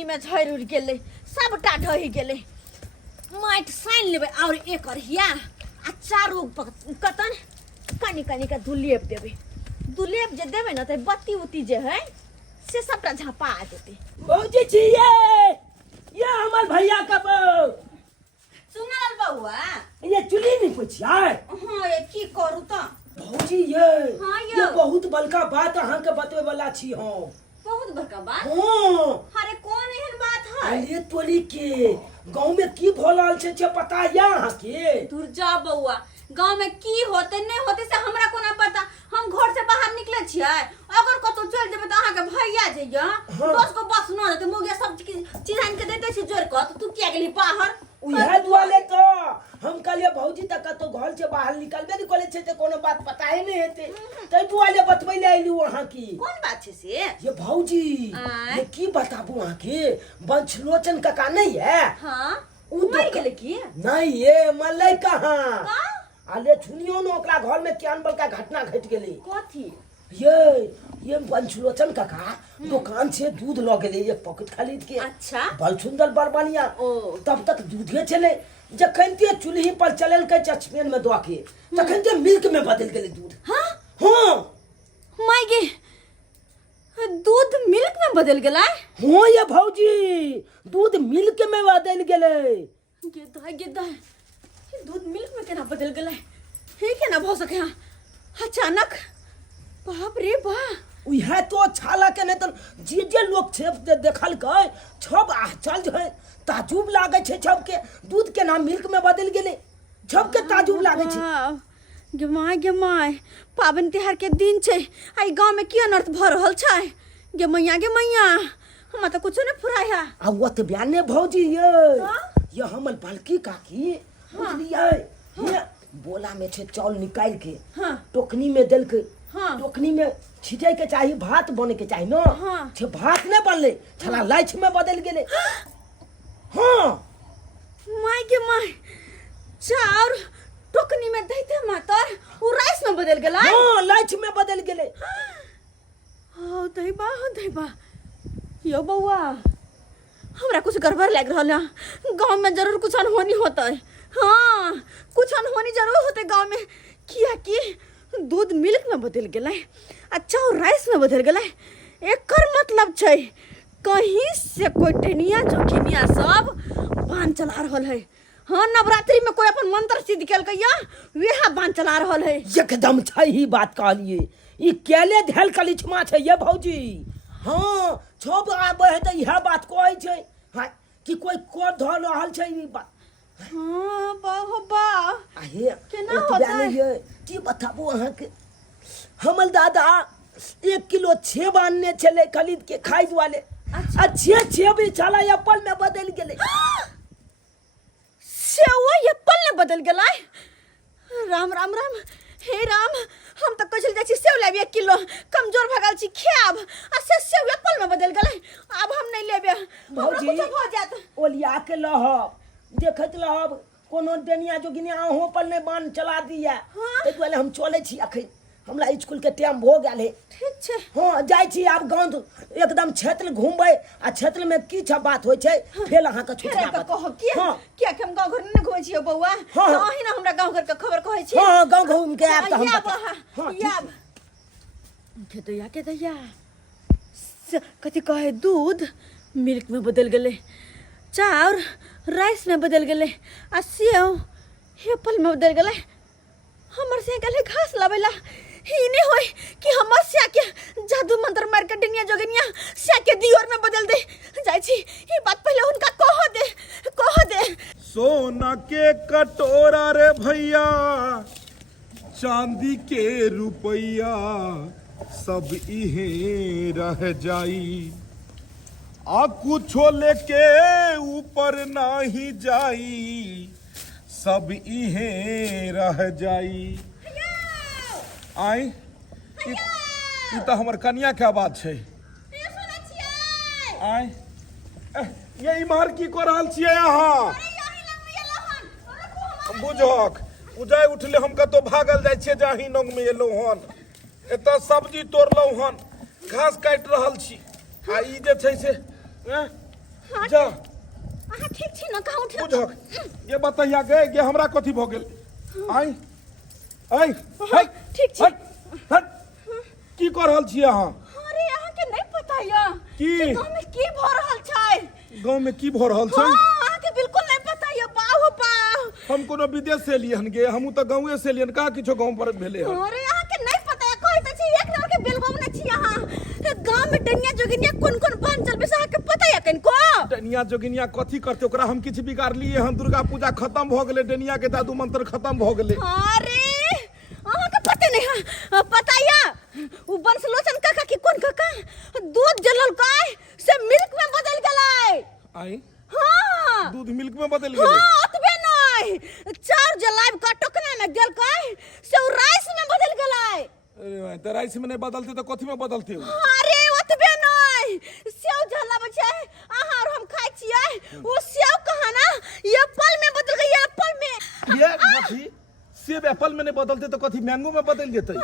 पानी में झड़ उड़ गेले सबटा ढहि गेले माटि सानि लेबै और एक अरहिया आ चारू कतन कनी कनी का दुलेप देबै दुलेप जे देबै न त बत्ती उती जे है से सबटा झपा देतै। भौजी छी ये हमर भैया का बहू सुनल बउआ ये चुली नहीं पोछिया। हां ये की करू त भौजी ये हाँ, ये बहुत बड़का बात अहाँ के बतवे वाला छी हम। बहुत बड़का बात। हां अरे कौन एहन बात है? अरे तोली के गांव में की भोलाल छे पता या अहाँ के? दूर जा बउआ गांव में की होते नहीं होते से हमरा कोना पता। हम घर से बाहर निकले छियै अगर कतो चल जेबै त अहाँ के भैया जइया बस को बस न रहते मोगे सब चीज आन के देते छी जोर क तू किया गेली बाहर उहे दुआले तो हम कहलिए भौजी तक तो घर से बाहर निकलबे नहीं करे छे त कोनो बात पता ही नहीं हेते तै दुआले बतबै ले आइलू अहाँ की। कौन बात छे से? ये भौजी ये की बताबू अहाँ के वंशलोचन काका नहीं है? हां उ मर गेले की? नहीं ये मल्लै कहां का आले सुनियो न ओकरा घर में केहन बड़का घटना घट गेलै। कथी? ये वंशलोचन काका दुकान से दूध ल गेले एक पॉकेट खरीद के। अच्छा बड़ सुंदर बड़ बढ़िया ओ तब तक दूधे चले जखन ते चूल्ही पर चलल के चश्मेन में दो के तखन ते मिल्क में बदल गेले दूध। हां हां माय गे दूध मिल्क में बदल गेला? हां ये भौजी दूध मिल्क में बदल गेले। गे ये दूध मिल्क में केना बदल गेला? हे केना भ सके हां अचानक? बाप रे बा उहे तो छाला के नहीं तो जे लोग छे देखल के छब चल जे ताजुब लागे छे छब के दूध के नाम मिल्क में बदल गेले छब के ताजुब लागे छे। गे माय पाबन त्योहार के दिन छे आई गांव में की अनर्थ भ रहल छे गे मैया हम त कुछ नहीं फुराया। आ वो तो बयाने भौजी ये हमर बलकी काकी बुझलिए ये बोला में छे चावल निकाल के हां टोकनी में दल के हां टोकनी में छिटे के चाहिए भात बने के चाहिए न हां छे भात नहीं बनले छला लाइच में बदल गेले। हां माय गे माय चाउर टोकनी में दैते मातर उ राइस में बदल गेला? हां लाइच में बदल गेले। हो दैबा यो बउआ हमरा कुछ गड़बड़ लग रहल है गांव में जरूर कुछ अनहोनी होता है। हाँ कुछ अनहोनी जरूर होते गांव में किया कि दूध मिल्क में बदल गेला अच्छा और राइस में बदल गेला एकर मतलब छै कहीं से कोई टेनिया जोखिमिया सब बांध चला रहल है। हाँ नवरात्रि में कोई अपन मंत्र सिद्ध केल कैया वेहा बांध चला रहल है। एकदम सही बात कहलिए ई केले धेल कलिछमा छै ये भौजी। हां छब आबे है त यह बात कहै छै हां कि कोई को ध रहल छै ई बात। हां बा आहे केना होता है ये की बताबू अहाँ के हमर दादा 1 किलो सेब आनने चले खरीद के खाई वाले अच्छा। अच्छे सेब चला एप्पल में बदल गेले। सेवा एप्पल में बदल गेला? राम हे राम हम तो कचल जाची सेव लेबे 1 किलो कमजोर भगल छी खाब आ से सेव एप्पल में बदल गेला अब हम नहीं लेबे भौजी कुछ हो जात ओलिया के लहब देखत लहब कोनो डेनिया जोगिनिया अहों पर नहीं बांध चला दिया। हाँ। तै दुआरे हम चले छी अखन हमरा स्कूल के टाइम हो गेल है। ठीक छे हां जाय छी आब गांव एकदम क्षेत्र घूमबै आ क्षेत्र में की छ बात होय छै फेर अहाँ के फेर सूचना कहो कि हां क्या कि हम गांव घर न घुमै छियै बौआ हाँ। अहीं ना हमरा गांव घर के खबर कहै छी। हां गांव घूम के आब त हम हां याब के दैया कथी कहे दूध मिल्क में बदल गेले चाउर राइस में बदल गेले आ सेव एप्पल में बदल गेले हमर से गेले घास लावेला ही नहीं होय कि हमर से के जादू मंत्र मार के दुनिया जोगनिया से के दियोर में बदल दे जाय छी ई बात पहले उनका कह दे सोना के कटोरा रे भैया चांदी के रुपैया सब इहे रह जाई आ कुछो लेके ऊपर नाही जाई सब इहे रह जाई। आई ई तो हमर कन्या के आवाज छै। आई ये इमहर की कर रहल छियै अहाँ? बुझक उजाय उठले हम कतो भागल जाइ छियै जाही नंग में एलो हन एतऽ सब्जी तोड़लौ हन घास काटि रहल छी आ ई जे छै से जा अहाँ ठीक छी न कहाँ उठे बुझक ये बताइया गए कि हमरा कथी भ गेल आई आई हाँ, ठीक छी। की कर रहल छी अहाँ अरे अहाँ के नहीं पता या की? कि गांव में की भ रहल छै गांव में की भ रहल छै हाँ अहाँ के बिल्कुल नहीं पता या बाहु बा हम कोनो विदेश से एलियन गे हमहू त गांवे से एलियन का किछो गांव पर भेले हन अरे अहाँ के नहीं पता या कहै त छी एक नंबर के बेलगाम ने छी अहाँ गांव में डनिया जोगिनिया कोन-कोन बन चल बेसा के पता या कनको डनिया जोगिनिया कथी करते ओकरा हम किछ बिगाड़लिए हम दुर्गा पूजा खत्म भ गेले डनिया के जादू मंत्र खत्म भ गेले अरे अहाँ के पता नहीं है पता या उ बंसलोचन काका की कोन काका दूध जलल काय से मिल्क में बदल गेलै आई हाँ दूध मिल्क में बदल गेले हाँ अतबे नहीं चार जलाब का टोकना में गेल काय से उ राइस में बदल गेलै अरे भाई त राइस में नहीं बदलते तो कथी में बदलते हो अरे ओतबे नहीं सेव जलाब छै अहाँ और हम खाइ छियै वो सेव कहाँ ना एप्पल में बदल गई एप्पल में ये कथी सेब एप्पल में नहीं बदलते तो कथी मैंगो में बदल जेतै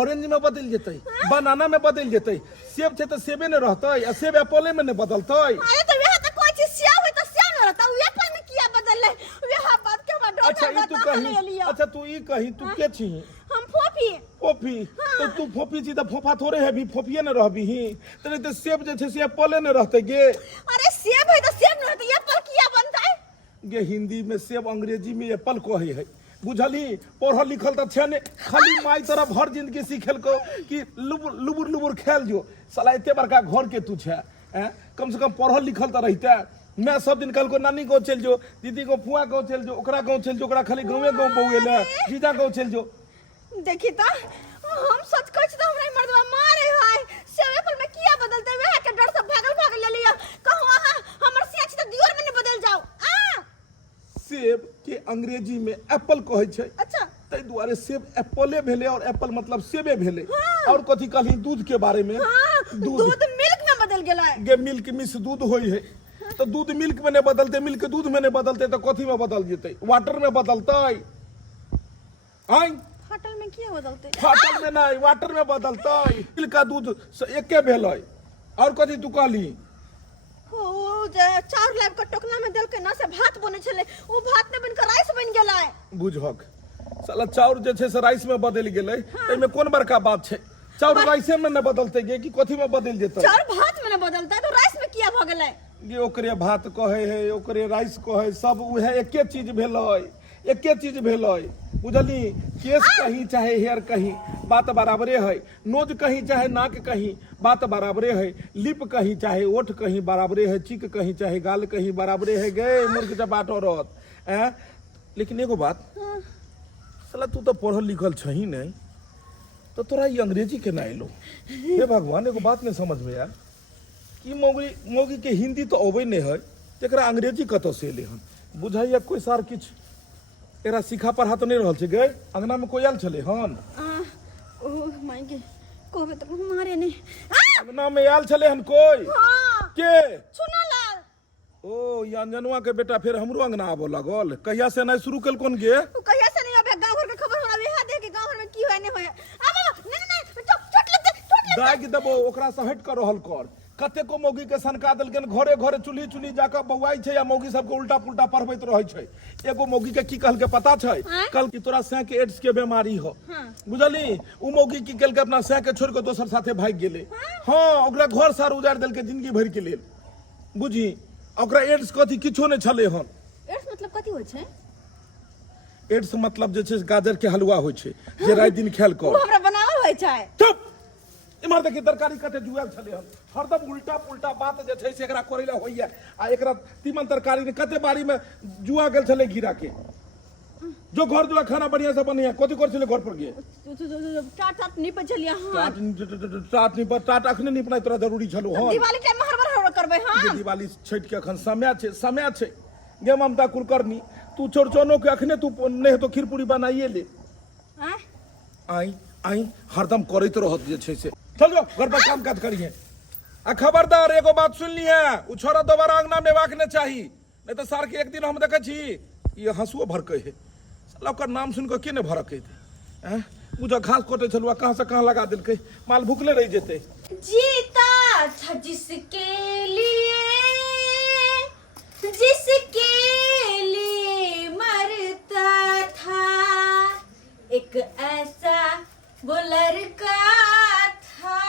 ऑरेंज में बदल जेतै बनाना में बदल जेतै सेब छै तो सेबे नहीं रहतै आ सेब एप्पले में नहीं बदलतै अरे तो वह तो कोई चीज सेव है तो सेव न रहता एप्पल में किया बदल वह बात के बाद अच्छा ई तू कही अच्छा तू ई कही तू के छी हम फोफी फोफी तो तू फोफी छी त फोफा थोड़े है भी फोफिए न रहबी ही तने तो सेब जे छै से एप्पले न रहतै गे अरे सेब है तो सेब न रहता एप्पल किया बनता है गे हिंदी में सेब अंग्रेजी में एप्पल कहे है बुझली पढ़ल लिखल त छै ने खाली माई तरफ हर जिंदगी सिखेल को कि लुबुर लुबुर खेल जो साला एते बड़का घर के तू छै कम से कम पढ़ल लिखल त रहता मैं सब दिन कल को नानी गाँव चल जो दीदी को फुआ गाँव चल जो ओकरा गाँव चल जो ओकरा खाली गाँवे गाँव बउए ले जीजा गाँव चल जो देखी ता हम सच कहै छी त हमरा मर्दवा मारे है सेब एप्पल में किया बदलते वह के डर से भागल ले लिया कहू अहाँ हमर से त दियोर में नहीं बदल जाओ आ सेब के अंग्रेजी में एप्पल कहै छै अच्छा तै दुआरे सेब एप्पले भेले और एप्पल मतलब सेबे भेले और कथी कहली दूध के बारे में हाँ, दूध मिल्क में बदल गेलै गे मिल्क मिस दूध होई है तो दूध मिल्क में नहीं बदलते मिल्क दूध में नहीं बदलते तो कथी में बदल जेतै वाटर में बदलतै आई होटल में किया बदलते वाटर में नहीं वाटर में बदलतै मिल्क का दूध एके भेलै और कथी तू कहली ओ जे चार लाख का टोकना में देलके ना से भात बने छले वो भात ने बनकर राइस बन गेलै बुझक साला चाउर जे छै से राइस में बदल गेलै एमे कोन बड़का बात छै चाउर राइसे में न बदलते गे कि कथी में बदल जेतै चार भात में न बदलता तो राइस में किया भ गेलै गे ओकरे भात कहे है ओकरे राइस कहे सब उहे एके चीज भेलै एके चीज भेलै बुझली केस कहीं चाहे हेयर कहीं बात बराबरे है नोज कहीं चाहे नाक कहीं बात बराबरे है लिप कहीं चाहे ओठ कहीं बराबरे है चिक कहीं चाहे गाल कहीं बराबरे है गे मूर्ख चपाट औरत लेकिन एगो बात साला तू तो पढ़ल लिखल छही नहीं तो तोरा ये अंग्रेजी के ना एलो हे भगवान एगो बात नहीं समझ में यार कि मौगी के हिंदी तो अबै नहीं है तेकरा अंग्रेजी कतौ से एले हन बुझाइया कोई सार किछ तेरा सिखा पढ़ा तो नहीं रहल छै गे अंगना में कोई आयल छले हन ओ माय गे कहबे त मारे ने अंगना में आयल छले हन कोई हां के सुना लाल ओ ये अंजनुआ के बेटा फिर हमरो अंगना आबो लागल कहिया से नहीं शुरू कल कोन गे कहिया से नहीं अबे गांव घर के खबर हमरा वेहा दे के गांव घर में की होय नहीं होय अब नहीं चोट दाग देबो ओकरा से हट कर रहल कर कते को मौगी के सनका देलकन घरे घरे चुल्ही चुल्ही जाकर बौआई छै या मौगी सबके उल्टा पुल्टा पढ़बैत रहै छै एगो मौगी के की कहल के पता छै कल की तोरा सह के एड्स के बीमारी हो बुझली उ मौगी की कहल के अपना सह के छोड़ के दोसर साथे भाग गेले हां ओकरा घर सार उजाड़ देलके जिंदगी भर के लेल बुझी ओकरा एड्स कथी किछो नहीं छले हन एड्स मतलब कथी होय छै एड्स मतलब जे छै गाजर के हलवा होय छै जे रात दिन खेल कर वो हमरा बनावल होय छै चुप इमहर देखी तरकारी कते जुआल छले हन हरदम उल्टा पुल्टा बात जे छै से एकरा करैला होइया आ एकरा तीमन तरकारी ने कते बारी में जुआ गेल छले गिरा के जो घर जो खाना बढ़िया से बनिया कथि कर छले घर पर गे टाट टाट निप चलिया हां टाट नहीं पर टाट अखने नहीं पनाई तोरा जरूरी छलो हन दिवाली टाइम में हर करबै हां दिवाली छठ के अखन समय छै गे ममता कुलकर्णी तू चौरचनो के अखने तू नहीं तो खीर पूरी बनाइए ले आई आई हरदम करैत रहत जे छै से चल जो घर पर काम काज करिए आ खबरदार एगो बात सुन ली है उ छोरा दोबारा अंगना में वाक ने चाही नहीं तो सार के एक दिन हम देखे छी ये हंसुओ भरके है साला ओकर नाम सुन के के ने भरके हैं मुझे घास कोटे छलुआ कहां से कहां लगा देलके माल भूखले रह जेते जीता था जिसके लिए जिसके लिए मरता था एक ऐसा वो लड़का था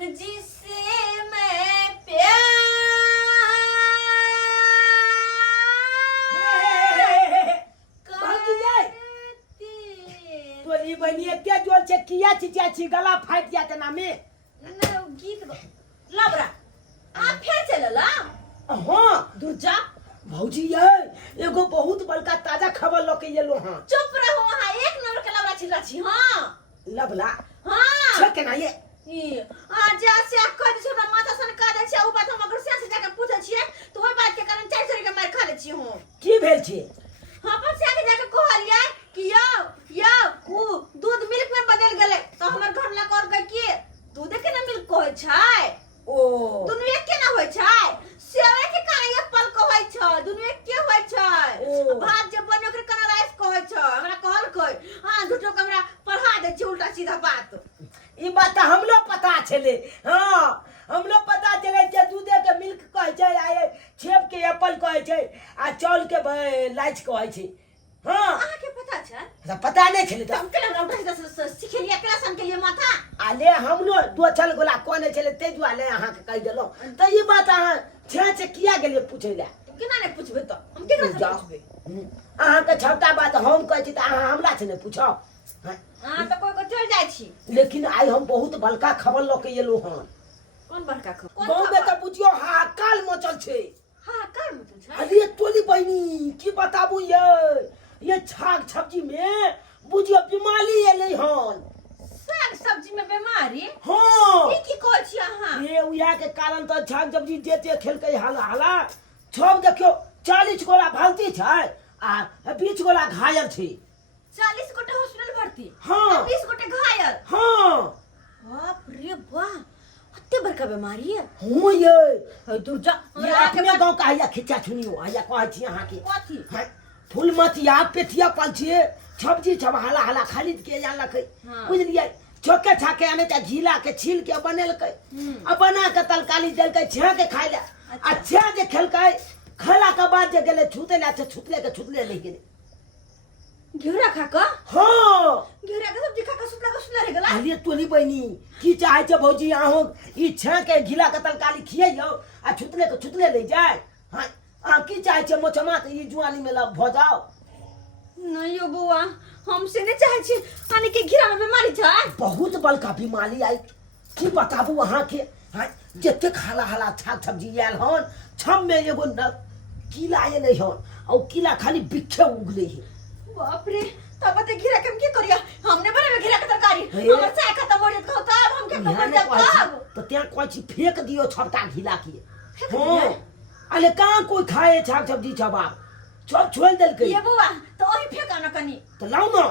जिसे मैं तोरी बहनी एते जोर से किया चिचिया छी गला फाट जात ना में गीत लाबरा आप फिर चलला हां दुर्जा भौजी ये एगो बहुत बड़का ताजा खबर लके येलो हां चुप रहो वहां एक नंबर के लाबरा छिला छी हां लबला हां छ के ना ये आज से कह दे हमरा माता सन कह दे छै उ बात हम अगर से जाके पूछे छिए तो ओइ बात के कारण 400 के मार खा ले छी हम की भेल छी हां पर से जाके कहलिए कि यो उ दूध मिल्क में बदल गेले तो हमर घर ला कर गई कि दूध के ना मिल्क कहै छै ओ दुनु एक के ना होय छै सेवे के काहे एप्पल कहै छै दुनु एक के होय छै भात जे बने ओकरे कना राइस कहै छै हमरा कहल कोइ हां झूठो के हमरा पढ़ा दे छै उल्टा सीधा बात ई बात हमलो पता छले हां हमलो पता चले जे दूधे के मिल्क कहै छै आ छेप के एप्पल कहै छै आ चावल के लाइच कहै छै हां अहाँ के पता छै पता नहीं छले हम के हमरा उल्टा सीधा सिखेलिए क्लासन के लिए माथा आले हमलो दो चल गोला कोने छले ते जुआले अहाँ के कह देलो त ई बात अहाँ छे किया गेलिए पूछे ले केना ने पूछबे तो हम केकरा से पूछबे अहाँ के छोटा बात हम कहै छी त अहाँ हमरा से ने पूछो हां तो कोई को चल जाय छी लेकिन आई हम बहुत बड़का खबर लके येलो हन कौन बड़का खबर गांव में त बुझियो हाकाल मचल छै हां कर मतलब छै अरे तोली बहनी की बताबू ये छाग सब्जी में बुझियो बीमारी एलै हन साग सब्जी में बीमारी हां की कहै छी अहाँ ये उया के कारण त छाग सब्जी जेते खेलकै हाला सब देखियो 40 गोला भर्ती छै आ 20 गोला घायल छै 40 गोटे हॉस्पिटल भर्ती हाँ। 20 गोटे घायल हां बाप रे वाह अत्ते बड़का बीमारी है हो ये दुर्जा ये अपने गांव का हया खिचा छुनियो हया कहै छी अहाँ के कथी हैं फूल मतिया पेटिया पल छिए सब्जी सब हाला खरीद के जा लकै हाँ। बुझलिए छोके छाके आने त घीला के छील के बनेलकै आ बना के तरकारी देलकै छे के खाइ ले आ छे जे खेलकै खैला के बाद जे गेले छूते ले छुतले ले गेले घेरा खा क हां घेरा के सब्जी खा क सुतला रह गेला अरे तोली बहनी की चाहे छ भौजी आहो ई छे के घीला के तरकारी खियैयो आ छुतले ले जाय हां आ की चाहे छ मोचमा त ई जुआनी में भ जाओ नहीं यो बुआ हम से नहीं चाहे छी आने के घेरा में बीमारी छै बहुत बड़का बीमारी आई की बताबू अहाँ के हां जते हाला छाग सब्जी आयल हन छम में एगो कीला ये नहीं हन और कीला खाली बिखे उगले है बाप रे तब ते घेरा के हम की करिया हमने बनावे घेरा के तरकारी हे। हमर चाय खत्म हो जात कहता अब हम के खत्म हो जात तो त्या कोई चीज फेंक दियो छपटा घिला के फेंक दियै? अरे कहाँ कोई खाए छाग सब्जी छबाब सब छोड़ देल के ये बुआ तो ओही फेंका न कनी तो लाओ ना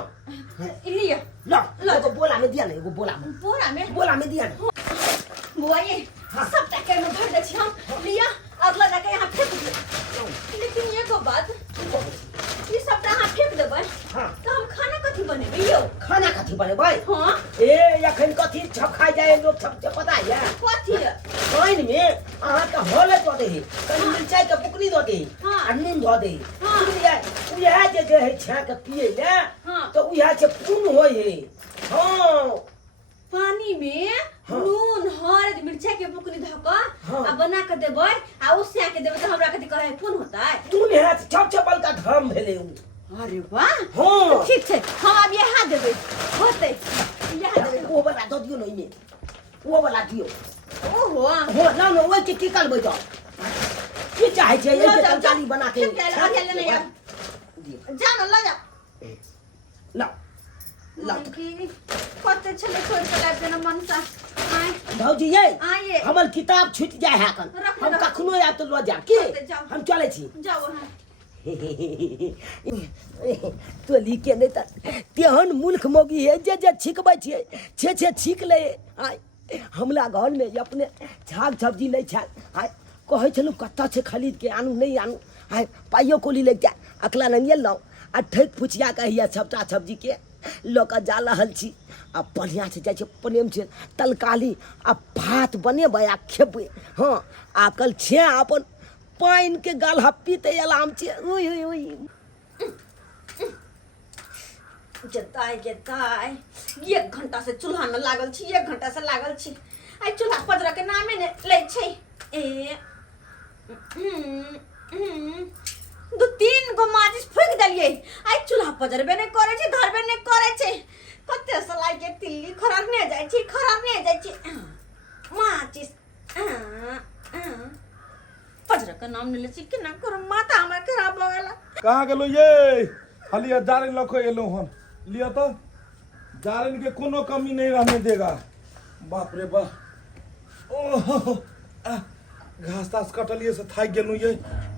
लिया ला ला। एगो बोला में दिया ना एगो बोला में दिया ना बुआ ये सब टक्कर में भर दे छी हम लिया अगला जाके यहाँ फेंक दे लेकिन ये को बात ये सब यहाँ फेंक देबै हाँ। तो हम खाना कथी बनेबै यो खाना कथी बने भाई हां ए अखन कथी छप खाई जाए लोग सब पता है कथी पानी में अहाँ का होले दो दे कनी मिर्चाई के बुकनी दो दे हाँ। आ नून दो दे हाँ। बुझलिए उहे जे है छा के पिए ले हाँ। तो उहे से खून होय है हां पानी में हाँ। नून हल्दी मिर्चाई के बुकनी धक हाँ। आ बना के देबै आ उससे के देबै तो हमरा कथी कहे खून होता है तू ने हाथ छप छपल का धर्म भेले उ अरे वाह हाँ। ठीक छै हम अब यहाँ देबै होतै यहाँ देबै वो वाला दो दियो नहीं में वो वाला दियो ओहो हो ना ना वो की कर बे जाओ की चाहे छे ये के तरकारी बना के ठीक है लगा ले नहीं जा न ल जा ला ला कते छले छोड़ के लाब देना मन सा आय भौजी ये आइए हमर किताब छूट जाए है कन रख हम ले। कखनो या तो लो जा की जाओ। हम चले छी जाओ हाँ तो लिखे नहीं त तेहन मूर्ख मोगी है जे छिकबै छियै छे छिक ले आय हमला घर में अपने छाग सब्जी नहीं छाल आय कहै छलु कत्ता से खरीद के आनू नहीं आनू आय पाइयो कोली ले जा अकला नहीं लाओ आ ठेक फुचिया कहिया सबटा सब्जी के लोक जा रहल छी आ बढ़िया से जाइ छै प्रेम से तलकाली आ भात बनेबै आ खेबै हाँ आ कल छे अपन पाइन के गाल हप्पी ते अलाम छे ओय ओय ओय जताय 1 घंटा से चूल्हा में लागल छी 1 घंटा से लागल छी आई चूल्हा पजरा के नामे ने ले छै ए 2-3 गो माचिस फूक देलिए आई चूल्हा पजरबे नहीं करे छै धरबे नहीं करे छै कते सलाई के तिल्ली खराब नहीं जाय छै माचिस पजरा का नाम नहीं ले छी केना करो माथा हमर खराब हो गेला कहाँ गेलो ये खाली जारन लखो एलो हन लिया तो जारन के कोनो कमी नहीं रहने देगा बाप रे बाप ओह घास तास कटलिए से थाक गेलू ये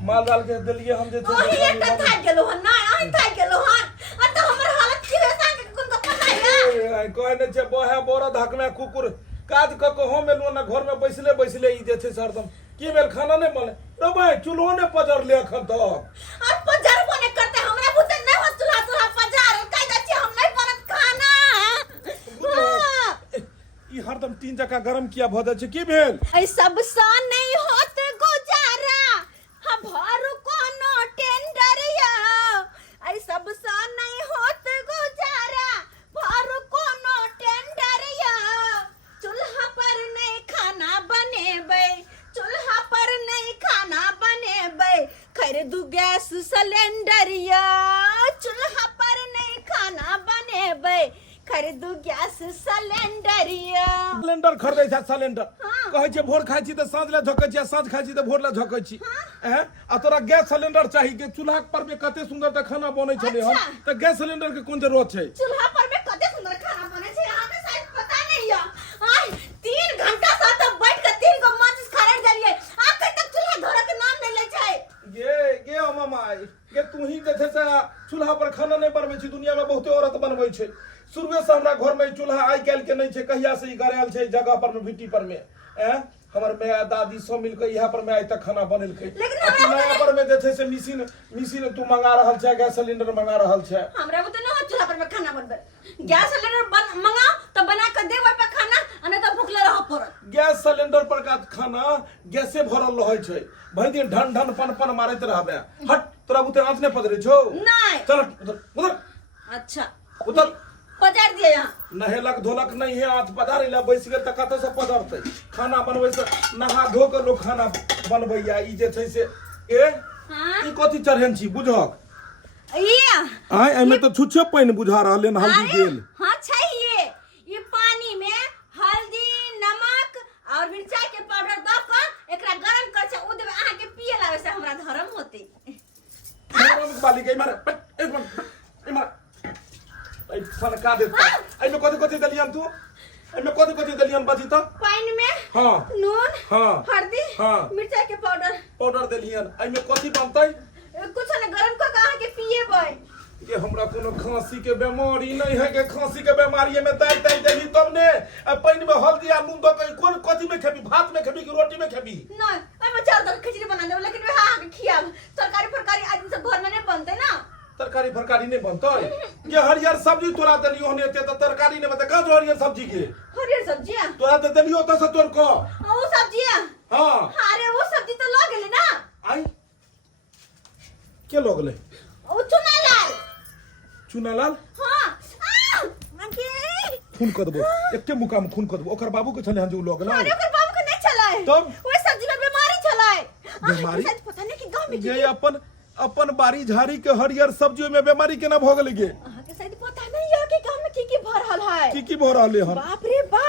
माल डाल के देलिए हम जे ओही एकटा थाक गेलो हन ना ओही थाक गेलो हन आ त हमर हालत की है सांग कोन को पता है आई कहने छे बहे बोरा धकना कुकुर काज क के हम एलु ना घर में बैसले ई जे छे सरदम की बेल खाना नहीं बने रे भाई चूल्हो ने पजर ले अखन तक और पजर बने करते हमरा बुते नहीं हो चूल्हा पजार कह दै छी हम नहीं बनत खाना ई हरदम 3 जका गरम किया भ जाय छे की भेल ऐ सब सा नहीं होत गुजारा हा भर कोनो टेंडर या ऐ सब सा नहीं होत गुजारा भर कोनो टेंडर या चूल्हा पर नहीं खाना बनेबै चूल्हा पर नहीं खाना बनेबै खरीदू गैस सिलेंडर या चूल्हा पर नहीं खाना बनेबै खरीदू गैस सिलेंडर या सिलेंडर खरीदै छ सिलेंडर कहै छै भोर खाइ छी त साँझ ले झोकै छी साँझ खाइ छी त भोर ले झोकै छी आ तोरा गैस सिलेंडर चाही के चूल्हा पर में कते सुंदर त खाना बनै छले हन त गैस सिलेंडर के कोन जरूरत छै चूल्हा पर में कते सुंदर खाना बनै छै अहाँ के शायद पता नहीं या आई 3 घंटा से त बैठ के 3 गो माचिस खरीद देलिए आखिर तक चूल्हा धरे के नाम नहीं ले छै गे मामा ये तू ही जे छै से चूल्हा पर खाना नहीं बनबै छी दुनिया में बहुते औरत बनबै छै शुरुए से हमरा घर में चूल्हा आई काल के नहीं छै कहिया से ई गरायल छै जगह पर में भिट्टी पर में हमर माय दादी सब मिल के यहाँ पर में आज तक खाना बनेलकै नया पर में जे छै से मशीन तू मंगा रहल छै गैस सिलेंडर मंगा रहल छै हमरा बुते न चूल्हा पर में खाना बनबै गैस सिलेंडर मंगाओ त बना के देबै पे खाना अने त भूखले रह पड़त गैस सिलेंडर पर का खाना गैसे भरल रहै छै भरि दिन ढन पन मारैत रहबे हट तोरा बुते आंच नहीं पदरे छौ नहीं चल उधर अच्छा उधर पजार दिए यहाँ नहेलक धोलक नहीं है हाथ पधारे ला बैस गेल त कत से पधरतै खाना बनबै से नहा धो के लोग खाना बनबैया ई जे छै से ई कथि चढ़ेन छी बुझक ये आय एमे त छुच्छे पानी बुझा रहले न हल्दी गेल हां चाहिए ये पानी में हल्दी नमक और मिर्चाई के पाउडर द के एकरा गरम कर छै उ देबे अहाँ के पिए लागे से हमरा धर्म होते गरम बाली के मार एक मिनट मार आई फनका देता आई में कथि दलियन तू आई में कथि दलियन बाजी त पानी में हां नून हां हल्दी हां मिर्चाई के पाउडर दलियन आई में कथि बनतै कुछ न गरम क के अहाँ के पिएबै के हमरा कोनो खांसी के बीमारी नहीं है के खांसी के बीमारी में दाई देही तब ने पानी में हल्दी आ नून द के कोन कथि में खेबी भात में खेबी कि रोटी में खेबी नहीं मैं 4 दिन खिचड़ी बना देब लेकिन वे अहाँ के खियाब तरकारी आदमी सब घर में नहीं बनते ना तरकारी फरकारी नहीं बनतै ये हरियर सब्जी तोरा देलियो हने एते त तरकारी नहीं बनतै का जो हरियर सब्जी के हरियर सब्जी तोरा त देलियो त से तोर को वो सब्जी हां अरे वो सब्जी तो लग गेले ना आई के लोग ले ओ चुनालाल हां मके खून कर देबो एके मुका में खून कर देबो ओकर बाबू के छले हन जो लोग ना अरे ओकर बाबू के नहीं चलाए तब वो सब्जी में बीमारी चलाए बीमारी पता नहीं कि गांव में ये अपन बारी झाड़ी के हरियर सब्जी में बीमारी केना भ गेल गे अहाँ के शायद पता नहीं है कि गांव में की भ रहल है की भ रहले हन बाप रे बा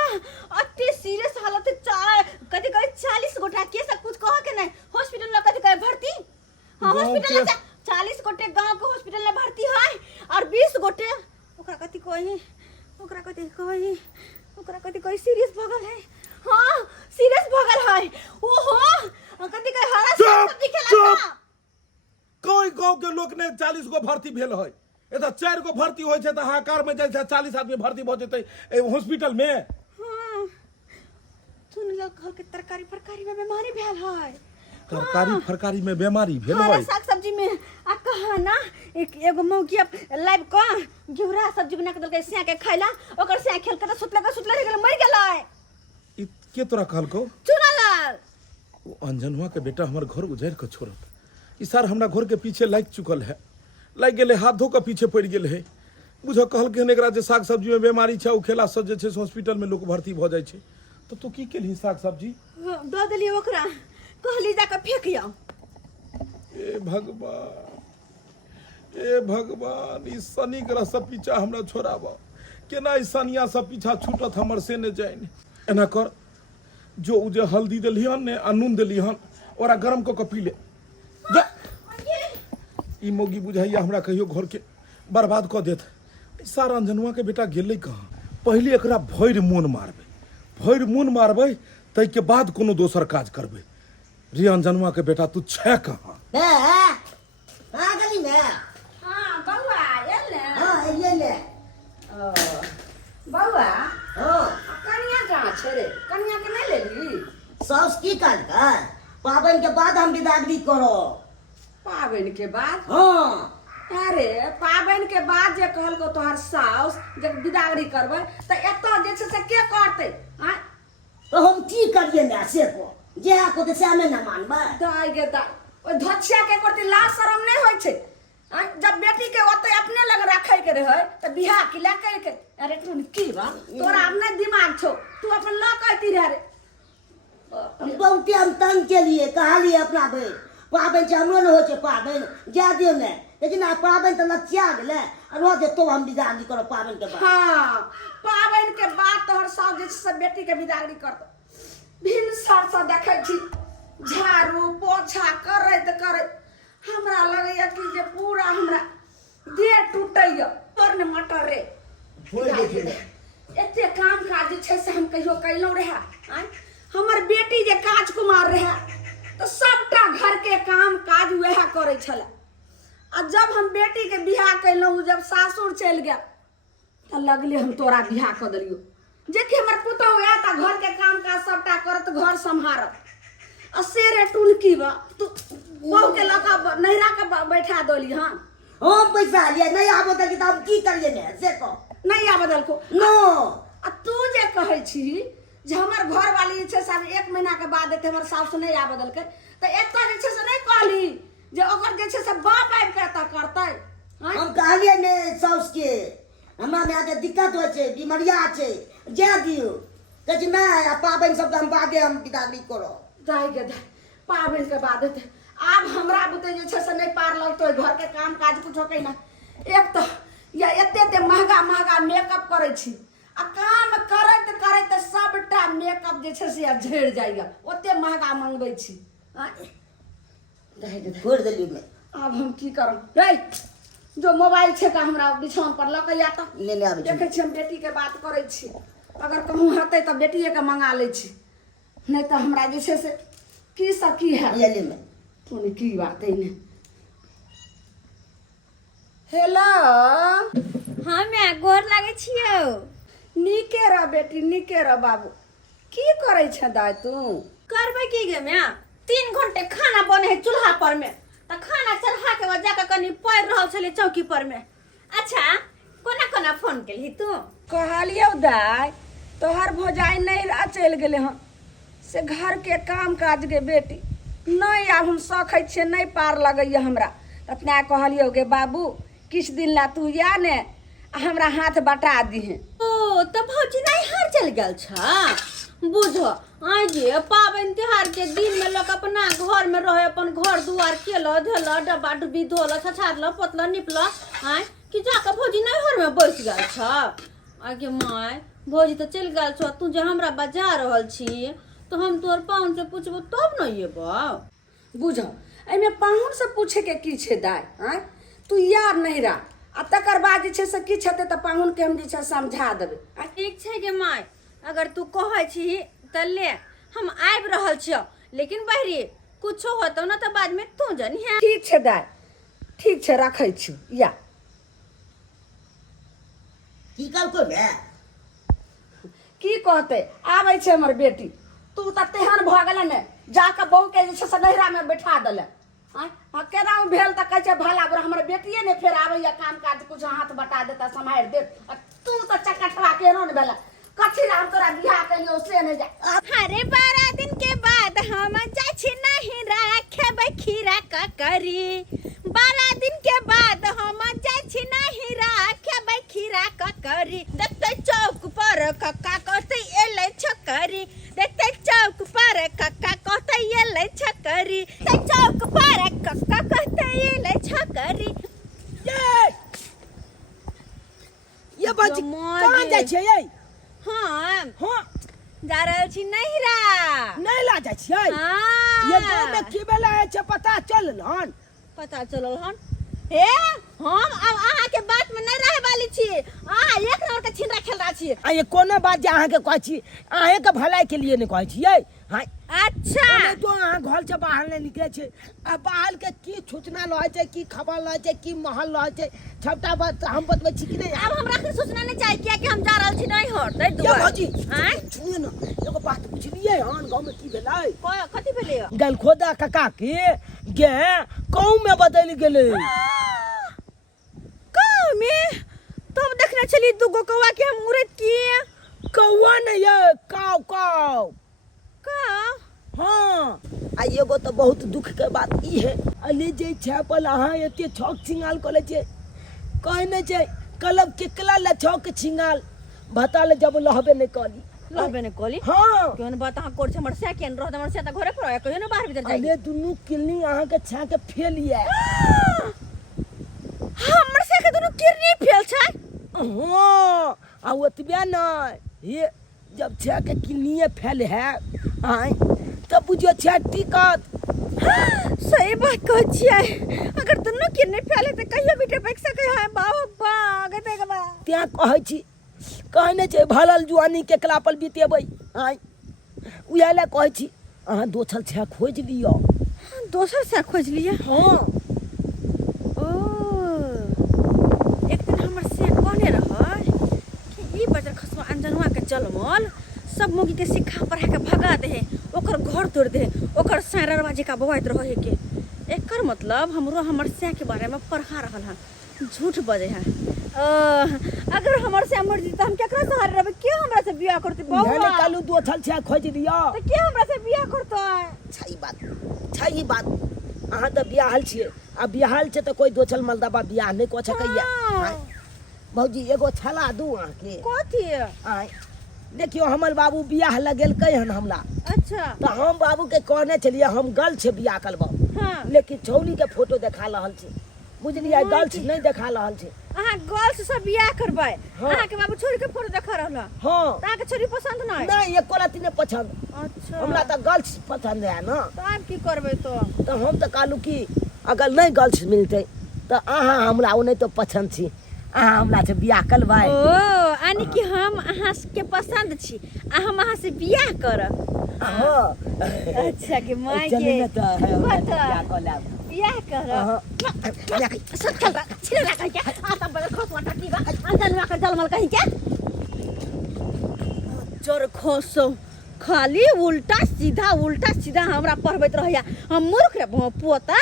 अति सीरियस हालत है कथि कहे 40 गोटा के सब कुछ कह के नहीं हॉस्पिटल में कथि कहे भर्ती हां हॉस्पिटल में 40 गोटे गांव के हॉस्पिटल में भर्ती है और 20 गोटे ओकरा कथि कहे सीरियस भगल है हां सीरियस भगल है ओहो कथि कहे हरा सब्जी खेला कोई गांव के लोग ने 40 गो भर्ती भेल है एता 4 गो भर्ती होय छै त हाकार में जाय छै 40 आदमी भर्ती भ जेतै हॉस्पिटल में हां सुन ल घर के तरकारी फरकारी में बीमारी भेल है तरकारी फरकारी में बीमारी भेल है साग सब्जी में आ कहा ना एगो मौकी लाइव क घिउरा सब्जी बना के दलकै सिया के खैला ओकर सिया खेल के त सुतले रह गेल मर गेलै के तोरा कहलको चुनालाल अंजनवा के बेटा हमारे घर उजैर के छोड़त ई सार हमरा घर के पीछे लाग चुकल है, लाग गेले हाथ धो के पीछे पड़ गेल है। बुझ कहल के एकरा जे साग सब्जी में बीमारी छै, उ खेला से जे छै हॉस्पिटल में लोग भर्ती भ जाय छै। तो की केलही साग सब्जी? दो देलिए ओकरा, कहली जाके फेंकिया। ए भगवान, ए भगवान, ई शनि ग्रह से पीछा हमरा छोड़ाब। केना ई शनिया से पीछा छूटत हमर से ने जाइन। एना कर, जो उ जे हल्दी देलिहन ने आ नून देलिहन, ओरा गरम क के पी ले। जा ई मोगी बुझाइया हमरा कहियो घर के बर्बाद क देत। सारा अंजनवा के बेटा गेलै कहाँ? पहले एकरा भैर मोन मारबै, भैर मोन मारबै, तै के बाद कोनो दोसर काज करबै। रे अंजनवा के बेटा तू छै कहाँ? हाँ गली में। हाँ बउआ एले। हाँ ये ले। बउआ हाँ कनिया कहाँ छै रे? कनिया के नहीं लेली? साउस की काज कर? पाबन के बाद हम विदागरी करो। पाबन के बाद? हाँ अरे पाबन के बाद जे कहल को तोहर साउस जब विदागरी करबै त एतो जे छै से के करतै? हां तो हम की करिए ना से को जे को तो सामने ना मानबा। दाई गे दाई, ओ धछिया के करती लाज शरम नहीं होय छै। जब बेटी के ओते अपने लग रखे के रहे त बियाह के ला के। अरे तू की बा तोरा अपने दिमाग छौ, तू अपन ला कहती रह रे। हम बहुते हम तंग के लिए कहा लिए अपना भाई पाबन से हमरो न हो छै पाबन जा दियो ने, लेकिन आ पाबन तो लचिया गेले रो दे तो हम विदागरी करो पाबन के बाद। हां पाबन के बाद तोहर साउस जे सब बेटी के विदागरी करत भिन सार सा देखै छी झाड़ू पोछा करैत करैत हमरा लगैया कि जे पूरा हमरा देह टूटैया। तोर ने मटर रे एते काम काज जे छै से हम कहियो कैलौ रहे। हमर बेटी जे काज कुमार रहे तो सबटा घर के काम काज वह करे छले। आ जब हम बेटी के बियाह कैलौ, जब सासुर चल गया तो लगले हम तोरा बियाह कर दिलियो। जे कि हमर पुतौ है त घर के काम काज सबटा करत, घर संभारत। आ सेरे टुनकी बा तू बहू के लका नहिरा के बैठा दोली। हां हम पैसा लिए नहीं आबो त हम की करिए ने से को नहीं आ बदल को नो। आ तू जे कहै छी जे हमर घर वाली जे छै से 1 महीना के बाद एते हमर सासु नहीं आ बदल के त एत जे छै से नहीं कहली जे ओकर जे छै से बाप आबि के त करतै। हम कहलिए ने साउस के हमरा में आके दिक्कत हो छै, बीमारिया छै, जा दियो कह छी मैं पाबन सब हम बादे हम विदागरी करो। जाय गे दाई, पाबन के बाद एते आब हमरा बुते जे छै से नहीं पार लगतै घर के काम काज कुछ होकै ना। एक तो या एते महंगा महंगा मेकअप करै छी, आ काम करैत करैत सबटा मेकअप जे छै से झड़ जाइया, ओते महंगा मंगबै छी। छोड़ देलियो मैं। अब हम की करब रे? जो मोबाइल छै का हमरा बिछौन पर लकै या त ले ले आबे देखै छी हम बेटी के बात करै छी, अगर कहूँ हेतै त बेटिए के मंगा लै छी, नहीं तो हमरा जे छै से की सकी है। ले ले मैं। तूने की बात है ने? हेलो हाँ मैं गोर लागे छियो। नीके रह बेटी, नीके रह बाबू। की करे छ दाई तू? करबे की गे मैं 3 घंटे खाना बने है चूल्हा पर में, त खाना चढ़ा के बाद जाके कनी पैर रहल छले चौकी पर में। अच्छा कोना कोना फोन केली तू? कहलियो दाई तोहर भौजाई नहीं रा चल गेले हन से घर के काम काज के बेटी नहीं आब हम सकै छियै, नहीं पार लगैया हमरा। अपना कहलियो गे बाबू किछ दिन ला तू या ने हमरा हाथ बटा दिहे। ओ त भौजी नहीं हार चल गेल छ। बुझो आई जे पाबन त्योहार के दिन में लोग अपना घर में रहे, अपन घर दुआर केलो धेलो डब्बा डुब्बी धोलो छछारलो पोतलो निपलो, आय कि जाके भौजी नहीं घर में बैठ गेल छ। आगे माय भौजी तो चल गेल छ, तू जे हमरा बजा रहल छी तो हम तोर पाहुन से पूछबो तब न येबो। बुझो एमे पाहुन से पूछे के की छे दाई? आय तू याद नहीं रहा, आ तकर बाद जे छे से किछ हेतै त पाहुन के हम जे छे समझा देबै। ठीक छै गे माय, अगर तू कहै छी त ले हम आबि रहल छियो, लेकिन बहरी कुछो होतो न त बाद में तू जनिहे। ठीक छे दाई, ठीक छे रखै छी। या की कल को बे की कहते आबै छे हमर बेटी, तू त तेहन भ गेले ने जाके बहू के जे छे से नहिरा में बैठा देले। केना भेल त कहै छे भला बुरा हमर बेटिए ने फेर आबैया काम काज कुछ हाथ बटा देता संभाल दे। तू त चकठवा केहन भेला, कथी ला हम तोरा बियाह कलियो से नहीं जा। अरे 12 दिन के बाद हम जाछि नहीं राखे खीरा का करी 12 दिन के बाद हम जाछि नहीं राखे खीरा का करी देखते चौक पर कक्का कहते एले छकरी देखते चौक पर कक्का कहते एले छकरी देखते चौक पर कक्का कहते एले छकरी ये बाजी कहाँ जाइ छै ये हाँ हाँ जा रहल छी नहिरा नहीं ला जाइ छियै हाँ ये गांव में की बेला है छै पता चलल हन पता चलल हन हे हम अब अहाँ के बात में नहीं रहे वाली छी अहाँ एक नंबर के छिनरा खेल रहा छी आ ये कोनो बात जे अहाँ के कहै छी अहाँ के भलाई के लिए नहीं कहै छियै हां अच्छा नहीं तो अहाँ घर से बाहर नहीं निकले छै आ बाहर के की सूचना लहै छै की खबर लहै छै की महल लहै छै सबटा बात हम बतबै छी कि नहीं अब हमरा के सूचना नहीं चाहिए क्या कि हम जा रहल छी नहीं हट तै ये दुआ भौजी हां सुनिए ना एगो बात पूछलिए हन गांव में की भेलै कथि भेलै गलखोदा काका के गे गांव में बदल गेलै गाँव में तब देखने चली दुगो कौवा के हम मुरत किए कौआ नहीं है काव काव का हाँ आ एगो तो बहुत दुख के बात ई है अले जे छापल अहाँ एते छौक छिंगाल कले छै कहै नै छै कलब केकला ल छौक छिंगाल भताल जब लहबे नहीं कली लहबे ने कोली हाँ केन बात अहाँ कोर छै हमर से केन रह हमर से त घरे पर कहियो न बाहर भीतर जाई अले दुनु किलनी अहाँ के छा के फेल ये हमर से के दुनु किरनी फेल छै हाँ आ ओतबे नहीं ये जब छा के किलनी फेल है आय तब बुझियो छा टिकट सही बात कह छियै अगर दुनु किरनी फेल है त कहियो बेटे पैक सके है बाबा गते गबा त्या कहै छी कहने छै भलल जुआनी केकला पर बीतेबै आय उहे ले कहै छी अहाँ दोछल छे खोज लियो दोसर से खोज लिए हाँ ओ एक दिन हमर से कहने रहै कि ई बजर खसवा अंजनवा के जलमल सब मुगी के सिक्का पर के भगा दे ओकर घर तोड़ दे ओकर सैररवा जे का बवाइत रहे के एकर मतलब हमरो हमर से के बारे में पढ़ा रहल हन झूठ बजे है अगर हमर से मर जीत हम केकरा सहारे रहबे के हमरा से बियाह करते उहे ले बौआ कालू दोछल छे खोज लियो त के हमरा से बियाह करतै छै ई बात अहाँ त बियाहल छियै आ बियाहल छै त कोई दोछल मलदाबा बियाह नहीं क सकैया आय भौजी एगो छला दू अहाँ के कथी आय देखियो हमर बाबू बियाह लगेलकै हन हमरा अच्छा त हम बाबू के कहने छलिए हम गल छे बियाह करबो हां लेकिन छौली के फोटो देखा रहल छै बुझलिए गर्ल्स नहीं देखा रहल छै अहाँ गर्ल्स से बियाह करबै हाँ। अहाँ के बाबू छोरी के फोटो देखा रहल हाँ अहाँ के छोरी पसंद नहीं नहीं एको रति नहीं पसंद अच्छा हमरा त गर्ल्स पसंद है ना तो आप की करबै तो तो हम तो कहलू कि अगर नहीं गर्ल्स मिलते तो अहाँ हमरा ओ नहीं तो पसंद छी अहाँ हमरा से बियाह करबै ओ यानी कि हम अहाँ के पसंद छी आ हम अहाँ से बियाह करब हाँ अच्छा के माय चलू के ना तो बता। बियाह कर लेब बियाह करब हाँ सब चल रहा छिले कहीं के आ तब बड़े खसवा टटी बा अंजनवा के जलमल कहीं के जर खसो खाली उल्टा सीधा हमरा पढ़बैत रहैया हम मूर्ख रे पोता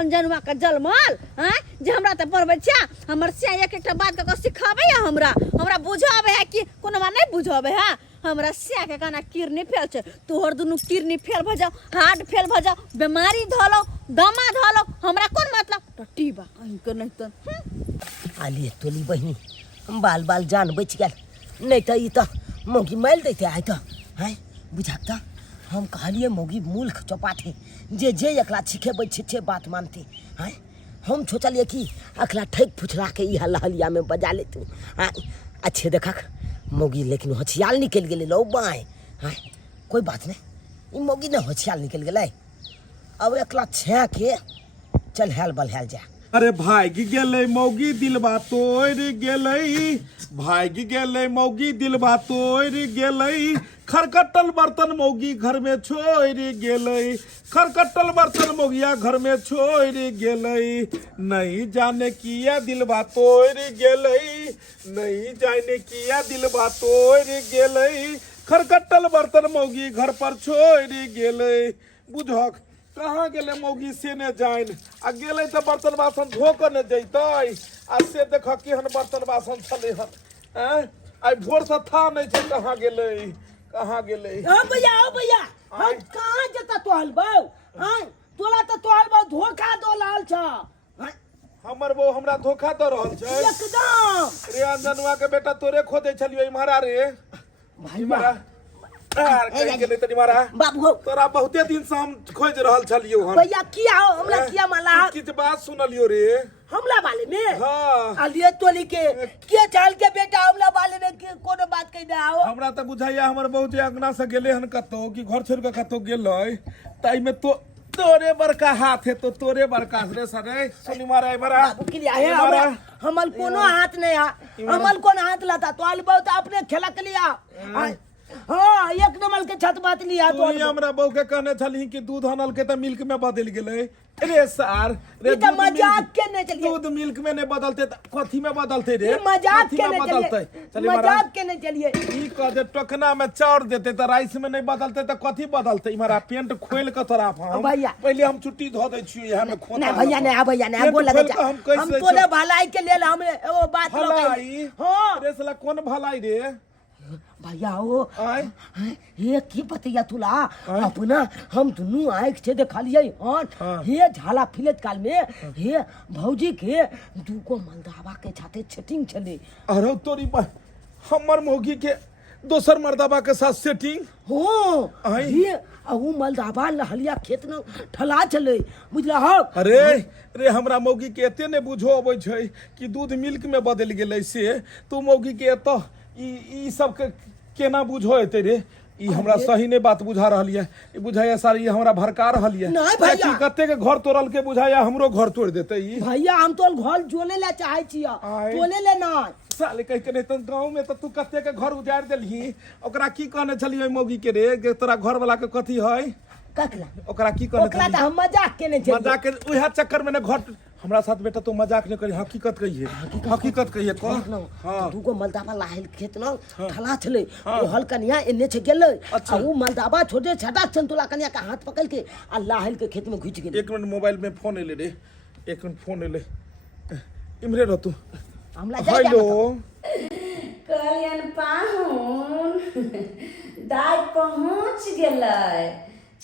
अंजनवा के जलमल हैं जे हमरा त पढ़बै छै हमर से एक एकटा बात के सिखाबै है हमरा बुझाबै है कि कोनो बात नहीं बुझाबै है हमरा से के गाना किरनी फेल छै तोहर दुनु किरनी फेल भ जाओ हार्ट फेल भ जाओ बीमारी धलो दमा धलो हमरा कोन मतलब टट्टी बा कहीं के नहीं त आलिए तोली बहिनी बाल बाल जान बच गेल नहीं तो ई तो मौगी माइल देते आय तो हैं बुझाता हम कहलिए मौगी मूर्ख चौपाटे जे एकला छिखेबै छे बात मानते हैं हम सोचलिए कि अखला ठैक फुछला के ई हल्ला में बजा ले तू हाँ अच्छे देखा मौगी लेकिन होशियार निकल गेलै लो बाय हैं कोई बात नहीं ई मौगी ने होशियार निकल गेलै अब एकला छे के चल हेल बलहेल जा अरे भाग गेलै मौगी दिलबा तोड़ गेलै भाग गेलै मौगी दिलबा तोड़ गेलै खरकट्टल बर्तन मौगी घर में छोड़ गेलै खरकट्टल बर्तन मौगिया घर में छोड़ गेलै नहीं जाने किया दिलबा तोड़ गेलै नहीं जाने किया दिलबा तोड़ गेलै खरकट्टल बर्तन मौगी घर पर छोड़ गेलै बुझक कहाँ गेले मौगी से ने जाइन आ गेले तो बर्तन बासन धो के न जैतै आ से देख केहन बर्तन बासन छलै हन हैं आई भोर से था नहीं छै कहाँ गेलै कहाँ गेले ओ भैया हम कहाँ जता तोहल बहू हां तोला तो तोहल बहू धोखा दो लाल छ हमर बहू हमरा धोखा दऽ रहल छै एकदम रे अंजनवा के बेटा तोरे खोदे छलियो इम्हारा रे भाई मारा यार कहीं गेले तनी मारा बाबू तोरा बहुते दिन से हम खोज रहल छलियो हम भैया किया हो हमरा किया माला किछ बात सुनलियो रे हमला वाले में हाँ अलिए तोली के चाल के बेटा हमला वाले में कोनो बात कह दे आओ हमरा त बुझाइया हमर बहू जे अंगना से गेले हन कतो कि घर छोड़ के कतो गेलै ताई में तो तोरे बड़का हाथ है तो तोरे बड़का रे सरे सुनी मारा मारा बाबू के लिए आए हमल कोनो हाथ नहीं है हमल कोन हाथ लाता तो आल बहुत अपने खेला के लिया हाँ एक नंबर के छत बात लिया तो हमरा बहू के कहने छली कि दूध अनल के त मिल्क में बदल गेलै रे सार रे तो मजाक के नहीं चलिए दूध मिल्क में नहीं बदलते त कथी में बदलते रे मजाक कथी के में नहीं बदलते चलिए चली मारा मजाक के नहीं चलिए ई कह दे टोकना में चाउर देते त राइस में नहीं बदलते त कथी बदलते इमरा पेंट खोल के तोरा हम भैया। पहले हम छुट्टी ध दे छियो यहां में खोता नहीं भैया नहीं भैया नहीं बोल पेंट लगे खोल के हम कैसे हम तोले भलाई के लेल हम वो बात भलाई हां रे साला कौन भलाई रे भैया हो आय ये की बतैया तुला अपना हम दुनू आँख से देखलिए हाँ। हे झाला फिलत काल में हे भौजी के दूगो मलदावा के साथे सेटिंग चले अरे तोरी हमर मौगी के दोसर मर्दाबा के साथ सेटिंग हो आय। हे अहू मलदावा लहलिया खेत न ठला चले बुझला हो अरे रे हमरा मौगी के एते ने बुझो अबै छै कि दूध मिल्क में बदल गेलै से तू मौगी के एत ई सब के केना बुझो एते रे ई हमरा सही ने बात बुझा रहलिए ई बुझाया सारी ई हमरा भड़का रहलिए नहीं भैया। कते के घर तोड़ल के बुझाया हमरो घर तोड़ देते ई भैया हम तो घर जोले ला चाहे छिया आय। तोले ले ना साले कह के नहीं तो गांव में तो तू कते के घर उजाड़ देलही ओकरा की कहने छलिए मौगी के रे कि तोरा घर वाला के कथी है ककला ओकरा की कहने ओकरा छलिए तो हम मजाक के नहीं मजाक के उहे चक्कर में ने घर हमरा साथ बेटा तू मजाक नहीं करी हकीकत कहिए हकीकत कहिए कह हां दूगो मलदावा लाहिल खेत न ठला छले ओ हल कनिया एने से गेले अच्छा। आ उ मलदावा छोड़े छटा संतुला कनिया का हाथ पकड़ के आ लाहिल के खेत में घुस गेले एक मिनट मोबाइल में फोन एले रे एक मिनट फोन एले इमरे रह तू हमला जाए हेलो कलियन पाहुन दाय पहुंच गेलै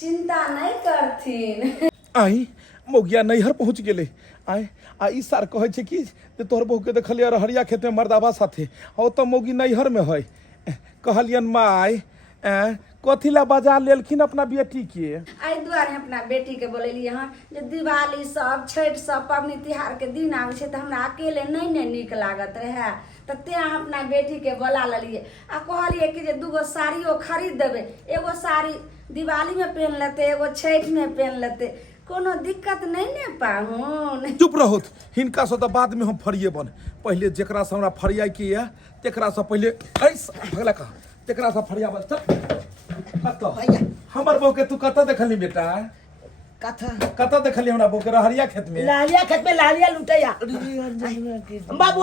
चिंता नहीं करथिन आई मौगिया नैहर पहुंच गेले आय आ ई सार कहै छै कि जे तोहर बहू के देखलिए रहरिया खेत में मर्दाबा साथे आ तो मौगी नैहर में है कहलियन माय कथी ला बजा लेलखिन अपना बेटी के एहि दुआरे अपना बेटी के बोलेलिए हँ जे दिवाली सब छठ सब पबनी तिहार के दिन आबै छै तऽ हमरा अकेले नहीं नीक लागत रहे तऽ तें अपना बेटी के बोला लेलिए आ कहलिए कि जे दूगो साड़ियो खरीद देबै एगो साड़ी दिवाली में पहन लेते एगो छठ में पहन लेते कोनो दिक्कत नहीं ने पाहुन चुप रहोत हिनका से तो बाद में हम फरिए बन पहले जेकरा से हमरा फरियाई के है तेकरा से पहले भगला कहा तेकरा से फरिया बन चल भैया हमर बहू के तू कत देखली बेटा कथा कत देखली हमरा बहू के रहरिया खेत में लालिया खेत में लालिया लुटैया बाबू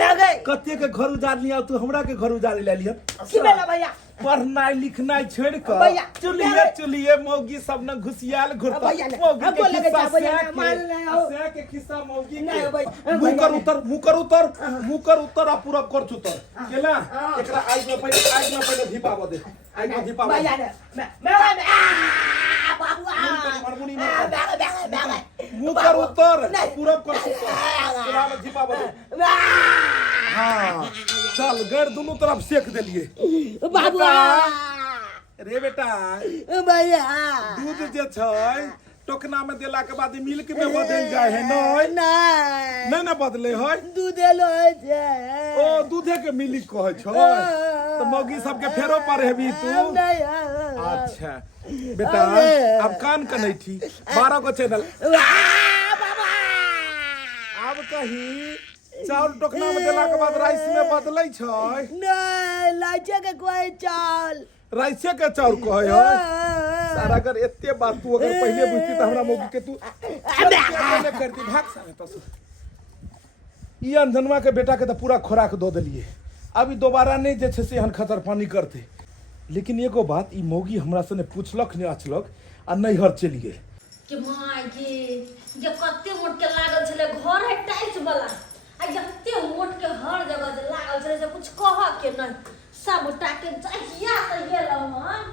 मैं गए कते के घर उजाड़ लिया तू हमरा के घर उजाड़ ले लिया की बेला भैया पढ़नाई लिखनाई छोड़ भैया, कर चुलिए मौगी सब न घुसियाल घुरता भैया, मौगी हमको के लगे खिस्सा था, भैया, सैक मान के- रहे हो। सैक के खिस्सा मौगी नहीं, के भैया, मुकर उतर आ पूरा कर चुतर केला एकरा आइग में पहले धिपाव दे आइग में धिपाव भैया ने मैं बाबू हारमोनी बैग मुकर उतर पूरा कर चुतर केला में धिपाव दे हां चल गैर दोनों तरफ सेक देलिए बाबू रे बेटा भैया दूध जे छै टोकना में देला के बाद मिल्क में बदल जाए है नहीं नहीं ना बदले है दूधे लो छै ओ दूधे के मिल्क कहे छो तो मौगी सब के फेरो पर हेबी तू अच्छा बेटा अब कान के नहीं थी 12 गो चैनल अब कहीं चाउर टोकना में देला के बाद राइस में बदलै छै नहीं लाचे के कोई चाल राइसे के चाउर कहे है सारा अगर एते बात तू अगर पहले बुझती त हमरा मौगी के तू पहले करती भाग सारे तस ई अंधनवा के बेटा के तो पूरा खोराक दो देलिए अभी दोबारा नहीं जे छै से हन खतर पानी करते लेकिन एगो बात ई मौगी हमरा से ने पूछलक ने अचलक आ नैहर चलि गेल कि माय गे जे कते मोट के लागल छले घर है टाइल्स वाला आ जते मोट के हर जगह जे लागल छले से कुछ कह के नहीं सबटा के जहिया से गेलहुँ हन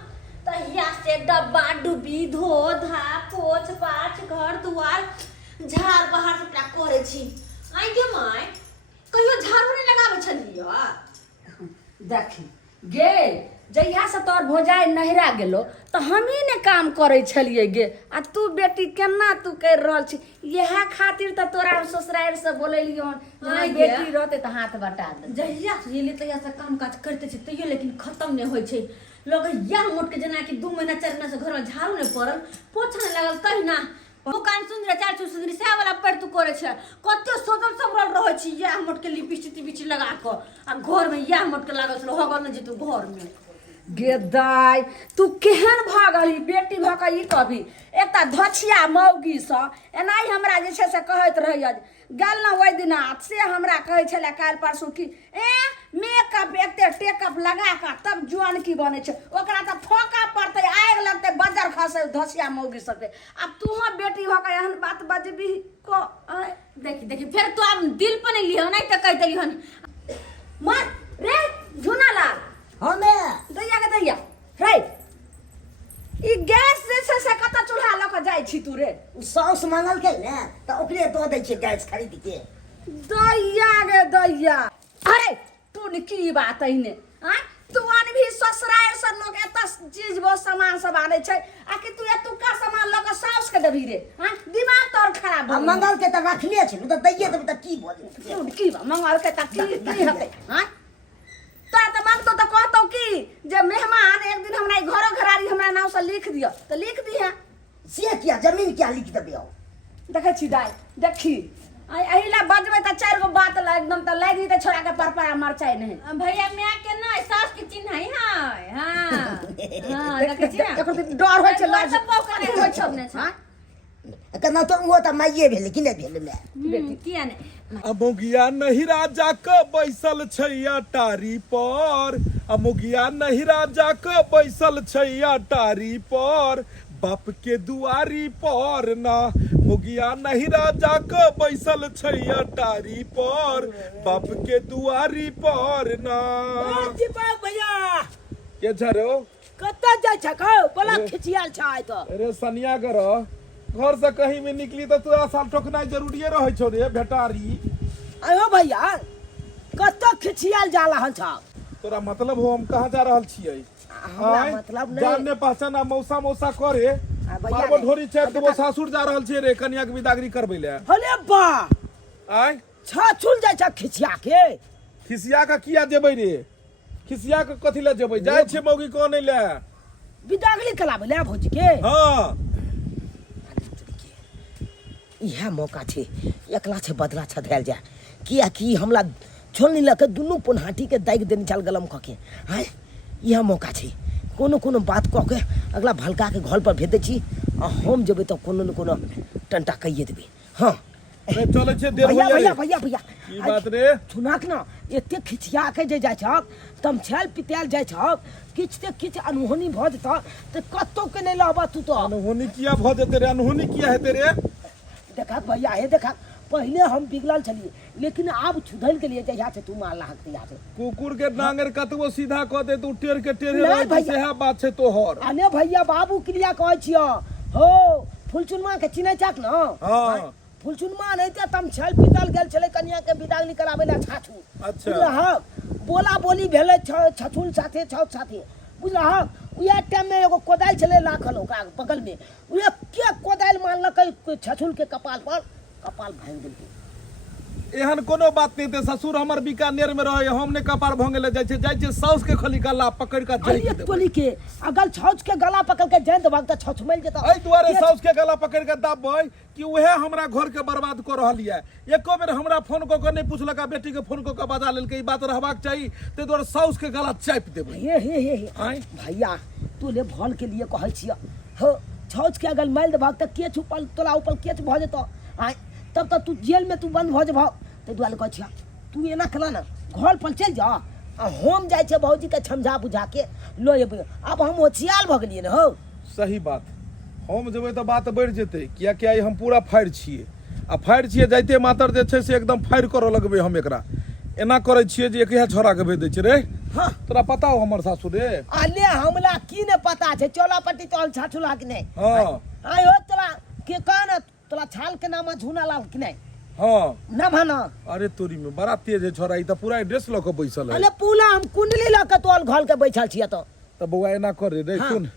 तहिया से डब्बा डुब्बी धो धा पोछ पाछ घर दुआर झाड़ बहार सबटा करे छी। आई गे माय कहियो झाड़ू नहीं लगाबै छलियै? देखी गे जहिया से तोर भोजाई नहिरा गेलो तो हमी ने काम करे छलिए गे आ तू बेटी केना तू कर रहल छी यह खातिर तो तोरा ससुराल से बोलेलियो आइ गे। बेटी रहते तो हाथ बटा दे। जहिया से गेली तहिया से काम काज करते छी तैयो लेकिन खत्म नहीं होइ छै। लोग या मोट के जेना कि 2 महीना 4 महीना से घर में झाड़ू नहीं पड़ल पोछा नहीं लागल कहिना दुकान सुंदर चार चू सुंदरी से वाला पर तू करे छै कते सोचल समरल रहे छी या मोट के लिपस्टिक टिपस्टिक लगा के आ घर में या मोट के लागल छलो हगल न जेतू घर में। गे दाई तू केहन भागली बेटी भकई कभी एकटा धछिया मौगी स एनाही हमरा जे छै से कहैत रहिय गल न ओइ दिना से हमरा कहै छले काल परसू की मेकअप एकते टेकअप लगा के तब जुआन की बने छै ओकरा त फोका पड़ते आग लगते बजर खसे धछिया मौगी सबके। अब तू बेटी भकई एहन बात बजबी को देखी देखी फिर तू अब दिल पर नहीं लियो नहीं तो कह देली हन मर रे झुना लाल हमें दैया के दैया रे ई गैस से कता चूल्हा ल के जाय छी तू रे सॉस मांगल के ने तो ओकरे दो दै छै गैस खरीद के। दैया गे दैया अरे तू ने की बात है आ तू अन भी ससुराल से लोग एता चीज वो सामान सब आने छै आ कि तू एतु का सामान ल के साउस के देबी रे हां दिमाग तोर खराब हम मंगल के त रखले छै तो दैये देब त की भ जेतै? तू की बा मंगल के ता की हते हां ता त मंग तो कहतो की जे मेहमान एक दिन हमरा घरो घरारी हमरा नाम से लिख दियो तो लिख दी है से किया जमीन क्या लिख देबे? देखे छी दाई देखी अहिला बजबै त 4 गो बात एकदम त लाग जते छोरा के परपरा मरचाई नहीं भैया मैं के ना सास के चिन्ह है हां हां देखे छी ना एकर त डर होय छै लाज सब पौकने होय छै अपने छ कना तो वो त माइये भेले कि नहीं भेले मैं किया नहीं अमुगिया नहिरा जाके बैसल छैया टारी पर अमुगिया नहिरा जाके बैसल छैया टारी पर बाप के दुआरी पर ना मुगिया नहिरा जाके बैसल छैया टारी पर बाप के दुआरी पर ना। दीपक भैया के छरो कत्ता जाय छको बड़ा खिचियाल छाय तो अरे सनिया कर घर से कहीं भी निकली तो तोरा साल ठोकनाइ जरूरिये रहे छो रे भेटारी। आयो भैया कत्ता खिचियाल जा रहल छ? तोरा मतलब हो हम कहाँ जा रहल छियै? हमरा मतलब नहीं जानने पहचान मौसा मौसा करे भैया बाबो रे। ढोरी छै तो सासुर जा रहल छियै रे कन्या के विदागरी करबै ले। हले बा आय छुल जाय छ खिचिया के खिसिया का किया जेबै रे? खिसिया के कथि ले जेबै? जाय छै मौगी को नै ले विदागरी कराबे ले भौजी के। हां इहे मौका छै एकला छै बदला छ धैल जा किया कि हमला छोलनी लके दुनू पुनहाटी के दाग देने चल गलम क के हाय यह मौका छै कोनो कोनो बात क के अगला भलका के घर पर भेज दे छी आ हम जेबै तो कोनो न कोनो टंटा कहिए देबै। हां रे चलै छै देर भैया होइया भैया भैया भैया की बात रे? सुनाक ना एते खिचिया के जे जाय छक तम छल पिताल जाय छक किछ ते किछ अनहोनी भ जत त कत्तो के नै लहबा तू तो। अनहोनी किया भ जेते रे? अनहोनी किया हेते रे? देखा भैया हे देखा पहले हम बिगड़ल छलिए लेकिन अब सुधर के लिए जहिया से तू मार लागत यहाँ से कुकुर के डांगर कतबो सीधा क दे तू टेर के टेरे नहीं रह भैया। सेहा बात छै तोहर। अने भैया बाबू क्रिया कहै छियो हो फुलचुनमा के चिन्है छक न? हां फुलचुनमा नहीं ते तम छल पितल गेल छले कन्या के विदागनी कराबे ला छाछू अच्छा। बुझलह बोला बोली भेले छछुल साथे छौ साथे बुझलह उया टाइम में एगो कोदाल छले लाखल ओकरा बगल में उया के कोदाल मारलकै छछुल के कपाल पर कपाल भांग देलकै। एहन कोनो बात नहीं थे ससुर हमर बीकानेर में रहे हमने कपार भंगे जाय छै साउस के खाली गला पकड़ के जाय अरे टोली के अगल छौच के गला पकड़ के जैन दबाग त छौच मिल जेता एहि दुआरे साउस के गला पकड़ के दाबबै कि उहे हमरा घर के बर्बाद कर रहल ये। एको बेर हमरा फोन क के नहीं पुछलक आ बेटी के फोन क के बजा लेलकै। ई बात रहबाक चाहिए ते दुआरे साउस के गला चापि देबै। हे आय भैया तू ले भल के लिए कहै छिया हो छौच के अगल माइल दबाग त के छुपल तोला ऊपर केच भ जेतो आय तब तक तू जेल में तू बंद भ जेबह ते दुआरे कहै छिया तू एना कला ना घर पर चल जा आ हम जाय छै भौजी के समझा बुझा के लो एबै। अब हम होशियार भ गेलिए न हो। सही बात हम जेबै तऽ बात बढ़ि जेतै कियाकि आइ हम पूरा फाड़ि छियै आ फाड़ि छियै जाइते मातर जे छै से एकदम फाड़ि करऽ लगबै हम एकरा एना करै छियै जे एक छोरा के भेज दै छियै रे हाँ। तोरा पता हो हमर सासुर रे? अले हमला की ने पता छे चौलापट्टी तोल छाछुला कि नहीं? हाँ आय हो तोला के कहना तोला छाल के नाम झूना लाल कि नहीं? हाँ। ना भाना। अरे तोरी में बड़ा तेज है छोरा, ई त पूरा एड्रेस ल के बैसल है। अले पूला हम कुंडली ल के तोल घोल के बैठल छिया तो। त बउआ एना कर रे हाँ। सुन,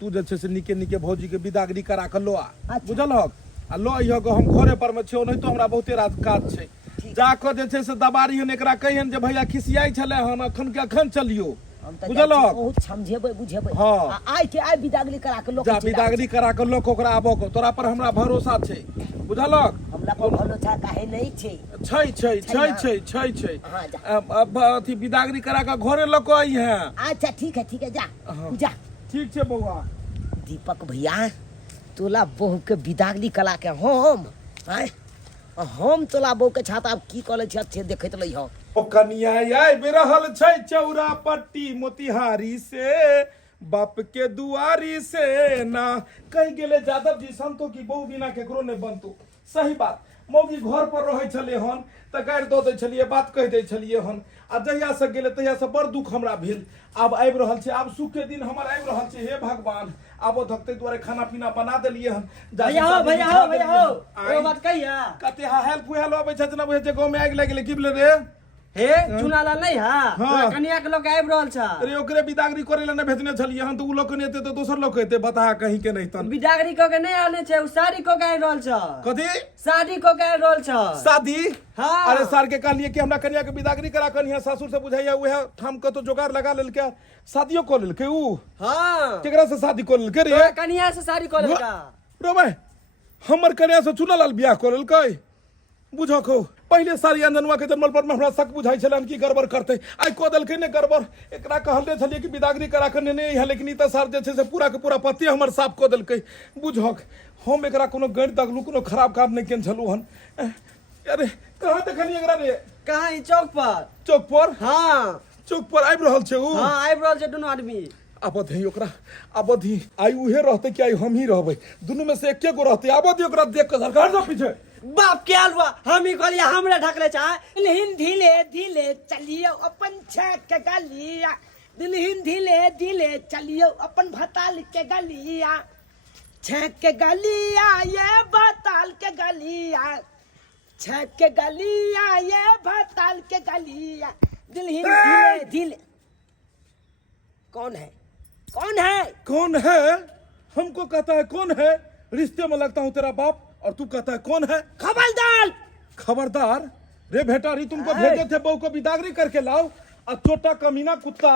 तू जे छै से निके निके भौजी के विदागरी करा के लो आ, अच्छा। बुझल हक? आ लो इहो के हम घरे पर में छियो, नहीं तो हमरा बहुते रात काज छै। जाके जे छै से दबारी हन एकरा कहियन जे भैया खिसियाई छले हम अखन के अखन चलियो, हम त बुझल हक? बहुत समझेबै बुझेबै। हाँ। आय के आय विदागली करा के लोग जा विदागरी करा के लोग ओकरा आबो को, तोरा पर हमरा भरोसा छै, बुझलक? हमला पर भरोसा काहे नहीं छे? छै हाँ, जा। अब अथी विदागरी करा के घरे ल के आई है। अच्छा ठीक है जा। हाँ। जा ठीक छै बउआ। दीपक भैया तोला बहू के विदागली कला के हम आय हम तोला बहू के छाता की कले छ से देखैत लई हो। ओ कनिया आइ बेरहल छै चौरा पट्टी मोतिहारी से, बाप के दुआरी से ना कहि गेले यादव जी संतो की बहु बिना केकरो ने बनतो। सही बात, मौगी घर पर रहे छले हन त गारि दो दे छलिए, बात कह दे छलिए हन, आ जहिया से गेले तहिया से बड़ दुख हमरा भेल। आब आबि रहल छै, आब सुख के दिन हमर आबि रहल छै, हे भगवान आबो धकते दुआरे खाना पीना बना देलिए हन। भैया हो एगो बात कहिया। कते हेल्प हुएल आबै छै ना, बुझे छै गांव में आगि लागि गेलै की भेलै रे? हे चुनाला नहीं हाँ। हां कन्या के लोग आबि रहल छ। अरे ओकरे विदागरी करे ला ने भेजने छलिए हन, तो उ लोग ने एते तो दोसर लोग एते, बता कहीं के नहीं तन। बिदागरी को के नहीं आने छे, उ शादी को के आबि रहल छ। कथी शादी को के आबि रहल छ। शादी? हाँ। अरे सर के कहलिए कि हमरा कन्या के विदागरी करा कन्या सासुर से बुझाइया उहे ठाम के तो जोगाड़ लगा लेल के शादियो कर लेल के उ। हां केकरा से शादी कर लेल के रे? तो कन्या से शादी कर लेगा। रो भाई हमर कन्या से चुनालाल बियाह कर लेल के बुझो को। पहले सारी अंजनुआ के जन्मल पर में हमरा शक बुझाई छलन कि गड़बड़ करते, आई को दल के ने गड़बड़। एकरा कहले छलिए कि विदागरी करा के ने है, लेकिन ई त सर जे छै से पूरा के पूरा पति हमर साफ को दल के बुझो। हम एकरा कोनो गैर दगलू कोनो खराब काम नहीं केन छलू हन। अरे कहां देखलिए एकरा रे? कहां ई चौक पर? चौक पर? हां चौक पर आबि रहल छै उ? हां आबि रहल छै दुनू आदमी। आबधी ओकरा आबधी आई उहे रहते कि आई हम ही रहबै, दुनू में से एके गो रहते। आबधी ओकरा देख के सरकार जो पीछे बाप के अलवा हम ही कहलिए हमरा ढकले चाहे। दिलहिन धीले धीले चलियो अपन छक के गलिया, दिलहिन धीले धीले चलियो अपन भताल के गलिया, छक के गलिया ये भताल के गलिया, छक के गलिया ये भताल के गलिया, दिलहिन धीले धीले। कौन है? कौन है? कौन है? हमको कहता है कौन है? रिश्ते में लगता हूँ तेरा बाप और तू कहता है कौन है? खबरदार! खबरदार रे भेटारी, तुमको भेजे थे बहू को विदागरी करके लाओ, और छोटा कमीना कुत्ता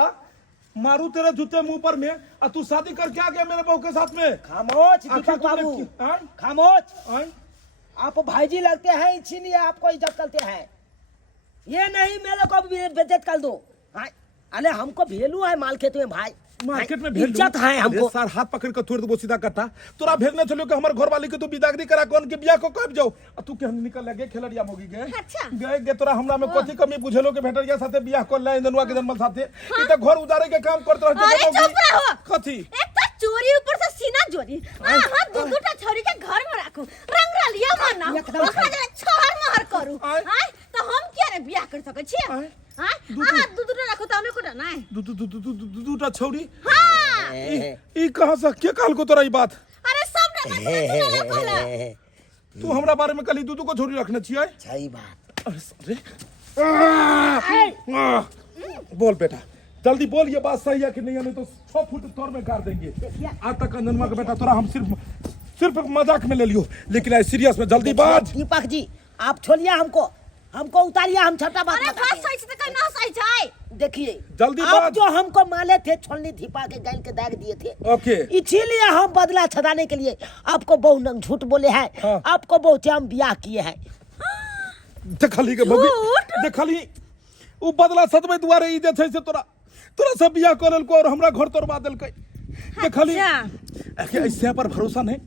मारू तेरे जूते मुंह पर में, और तू शादी करके आ गया मेरे बहू के साथ में। खामोश आखिर दीपक तुमने बाबू, आय? खामोश। आय? आप भाईजी लगते हैं इसीलिए आपको इज्जत करते हैं। ये नहीं मेरे को बेइज्जत कर दो। अरे हमको भेलू है मार्केट में भाई, मार्केट में भेज इज्जत है हमको। सर हाथ पकड़ कर तोड़ दो सीधा कट्टा। तोरा भेजने चलो कि हमर घर वाली के तू विदागरी करा कौन के बियाह को कब जाओ, और तू के हम निकल लगे खेलड़िया मोगी गए। अच्छा। गए तोरा हमरा में कथी कमी बुझेलो के भेटरिया साथे बियाह कर ले इंदनुआ के जन्मल साथे। ई त घर उजारे के काम करत रहते। अरे चुप रहो। कथी? एक तो चोरी ऊपर से सीना चोरी, हां दूटा छोरी के घर में राखू, रंगरलिया मनाओ, एकदम ओकरा जे छोहर महर करू। आय? हां तो हम क्या रे बियाह कर सकै छी? आय? हां दूटा राखू त हमें कोटा नहीं। दूटा छौरी? हां ई कहां से के कहल को तोरा ई बात? अरे सब ना कहला। तू हमरा बारे में कली दूधू को छोरी रखने छियै? सही बात। अरे बोल बेटा जल्दी बोल, ये बात सही है कि नहीं है? नहीं तो 6 फुट तोड़ में गाड़ देंगे। आज तक अंजनवा का बेटा तोरा हम सिर्फ मजाक में ले लियो, लेकिन आज सीरियस में जल्दी बात। दीपक जी आप छोड़िए हमको उतारिए, हम छोटा बात अरे बताते बात सही से कहना सही जाए। हैं। देखिए जल्दी आप बात। जो हमको माले थे छोलनी धिपा के गाल के दाग दिए थे, ओके इसीलिए हम बदला छदाने के लिए आपको बहु नंग झूठ बोले हैं। हाँ। आपको बहुत हम ब्याह किए हैं। देखली के भगी देखली उ बदला सदमे दुआरे ई जे छै से तोरा सब बियाह कर लेलको और हमरा घर तोड़वा देलकै। देखली एके ऐसे पर भरोसा नहीं,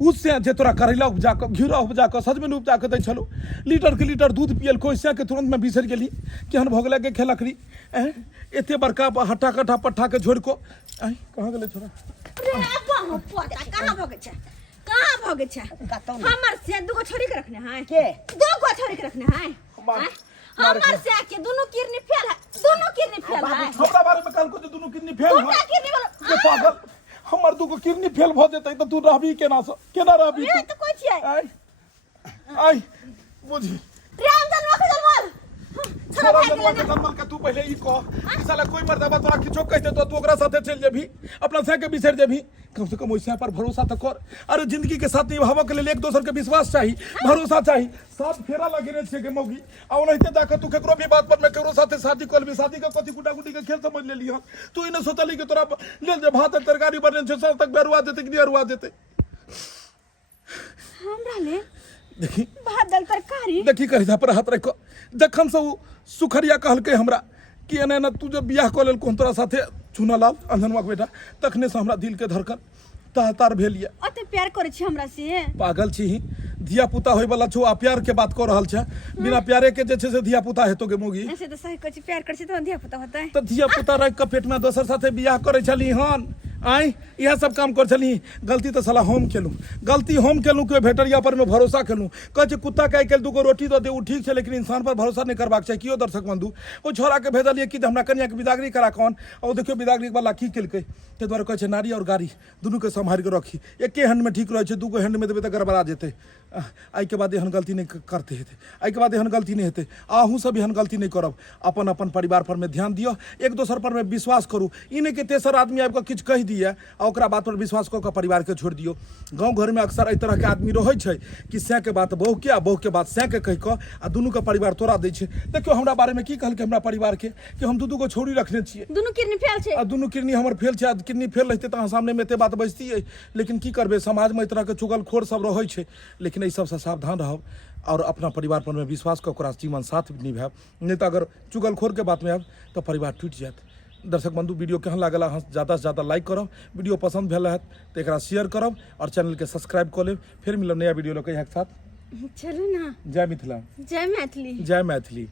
उससे जे तोरा करैला उपजा के घिरा उपजा के सजमन उपजा के दै छलो, लीटर के लीटर दूध पियल को ऐसे के तुरंत में बिसर गेली केहन भगला के खेलकरी। एते बड़का हट्टा कट्ठा पट्ठा के छोड़ को कहां गेले छोरा? अरे बाबू पोता कहां भगे छ? कहां भगे छ? हमर से दुगो छोरी के रखने हैं के? दुगो छोरी के रखने हैं। हमार से आके दोनों किडनी फेल है, दोनों किडनी फेल है। हमरा बारे में काल को दोनों किडनी फेल दूटा है किडनी वाला के पागल हमर दुगो किडनी फेल भ जेतै त तू रहबी केना रहबी ये तो कोई छियै आई आई बुझी राम जन्म के जन्म छोरा जन्म के जन्म के तू पहले ई कह कि साला कोई मर्दबा तोरा किछो कहते तो तू ओकरा साथे चल जेबी अपना से के बिसर जेबी कम से कम ओइसा पर भरोसा तो कर। अरे जिंदगी के साथ निभावे के लिए एक दोसर के विश्वास चाहिए, भरोसा चाहिए। साथ फेरा लगे छे के मौगी आ ओनहिते जाके तू केकरो भी बात पर में केकरो साथे शादी कर लेबी। शादी का कथि गुटा-गुटी के खेल समझ लेली हम। तू इने सोचली कि तोरा लेल जे भात तरकारी बने छे सब तक बेरुआ देते कि नहीं अरुआ देते। हमरा ले देखी भात दाल तरकारी देखी करिधा पर हाथ रख जखन से उ सुखरिया कहलके हमरा कि एना एना तू जब बियाह क लेल कोन तोरा साथे चुनलाल अंधनवा के बेटा तखने से हमरा दिल के धड़कन तार भेल ये। अते प्यार करे छी हमरा से। पागल छी ही धिया पुता होय वाला छो आ प्यार के बात कर रहल छे। बिना प्यारे के जे छे से धिया पुता हेतो के मोगी। ऐसे तो सही कहै छी प्यार करे छी तो धिया पुता होतै। त धिया पुता रख के पेट में दोसर साथे बियाह करे छली हन आई यह सब काम कर छली। गलती तो साला हम केलू, गलती हम केलू के भेटरिया पर में भरोसा केलू। कह जे कुत्ता के के दुगो रोटी दो दे उ ठीक है लेकिन इंसान पर भरोसा नहीं करबाक चाहिए। कियो दर्शक बंधु ओ छोरा के भेजलिए कि हमरा कन्या के विदागरी करा कौन और देखियो विदागरी वाला की केलकै के द्वारा कह नारी और गाड़ी दोनों के संभाल के रखी। एके हैंड में ठीक रहे छे, दूगो हैंड में देबे त गड़बड़ा जेते। आई के बाद एहन गलती नहीं करते हेते, आई के बाद एहन गलती नहीं हेते। आहू सब एहन गलती नहीं करब। अपन अपन परिवार पर में ध्यान दियो, एक दोसर पर में विश्वास करू। इने के तेसर आदमी आबि के किछ कह दिए आ ओकरा बात पर विश्वास क के परिवार के छोड़ दियो। गांव घर में अक्सर एहि तरह के आदमी रहै छै कि सै के बात बहू के आ बहू के बात सै के कह के आ दुनू के परिवार तोड़ा दै छै। देखियो हमरा बारे में की कहलकै हमरा परिवार के कि हम दू गो छोरी रखने छियै, दोनों किडनी फेल छै। आ दुनू किडनी हमर फेल छै। आ किडनी फेल रहते त अहाँ सामने में एते बात बजतियै, लेकिन की करबे समाज में इस तरह के चुगलखोर सब रहै छै। लेकिन एहि सबसे सावधान रहब और अपना परिवार पर में विश्वास क ओकरा जीवन साथ निभाब। नहीं तो अगर चुगलखोर के बात में आब तो परिवार टूट जायत। दर्शक बंधु वीडियो केहन लागल अहाँ ज़्यादा से ज़्यादा लाइक करब, वीडियो पसंद भेल रहत तो एकरा शेयर करब और चैनल के सब्सक्राइब कर लेब। फिर मिलब नया वीडियो लेके एक साथ। चलू ना। जय मिथिला, जय मैथिली। जय मैथिली।